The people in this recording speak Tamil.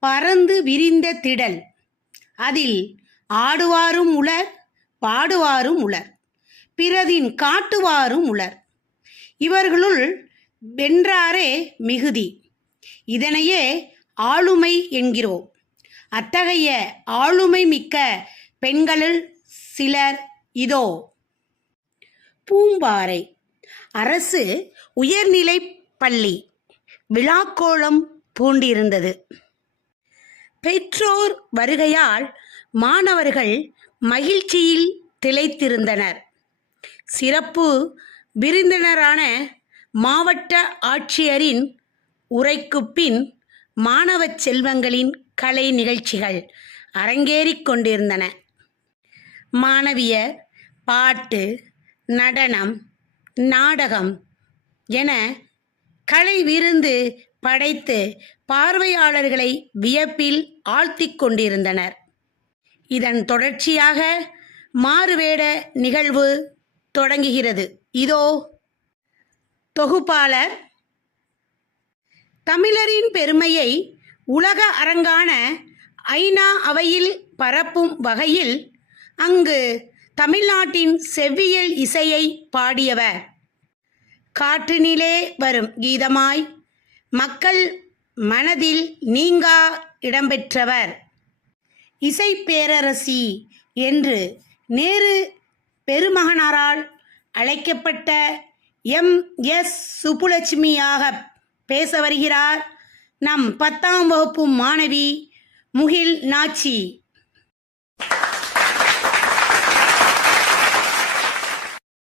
பரந்து விரிந்த திடல். அதில் ஆடுவாரும் உளர், பாடுவாரும் உளர், பிறதின் காட்டுவாரும் உளர். இவர்களுள் வென்றாரே மிகுதி. இதனையே ஆளுமை என்கிறோம். அத்தகைய ஆளுமை மிக்க பெண்களுள் சிலர் இதோ. பூம்பாறை அரசு உயர்நிலைப் பள்ளி விழாக்கோலம் பூண்டிருந்தது. பெற்றோர் வருகையால் மாணவர்கள் மகிழ்ச்சியில் திளைத்திருந்தனர். சிறப்பு விருந்தினரான மாவட்ட ஆட்சியரின் உரைக்குப் பின் மாணவ செல்வங்களின் கலை நிகழ்ச்சிகள் அரங்கேறிக் கொண்டிருந்தன. மாணவியர் பாட்டு, நடனம், நாடகம் என கலை விருந்து படைத்து பார்வையாளர்களை வியப்பில் ஆழ்த்திக் கொண்டிருந்தனர். இதன் தொடர்ச்சியாக மாறுவேட நிகழ்வு தொடங்குகிறது. இதோ தொகுப்பாளர். தமிழரின் பெருமையை உலக அரங்கான ஐநா அவையில் பரப்பும் வகையில் அங்கு தமிழ்நாட்டின் செவ்வியல் இசையை பாடியவர். காற்றினிலே வரும் கீதமாய் மக்கள் மனதில் நீங்கா இடம்பெற்றவர். இசை பேரரசி என்று நேரு பெருமகனாரால் அழைக்கப்பட்ட எம்.எஸ். சுப்புலட்சுமியாக பேச வருகிறார் நம் 10ஆம் வகுப்பு மாணவி முகில் நாச்சி.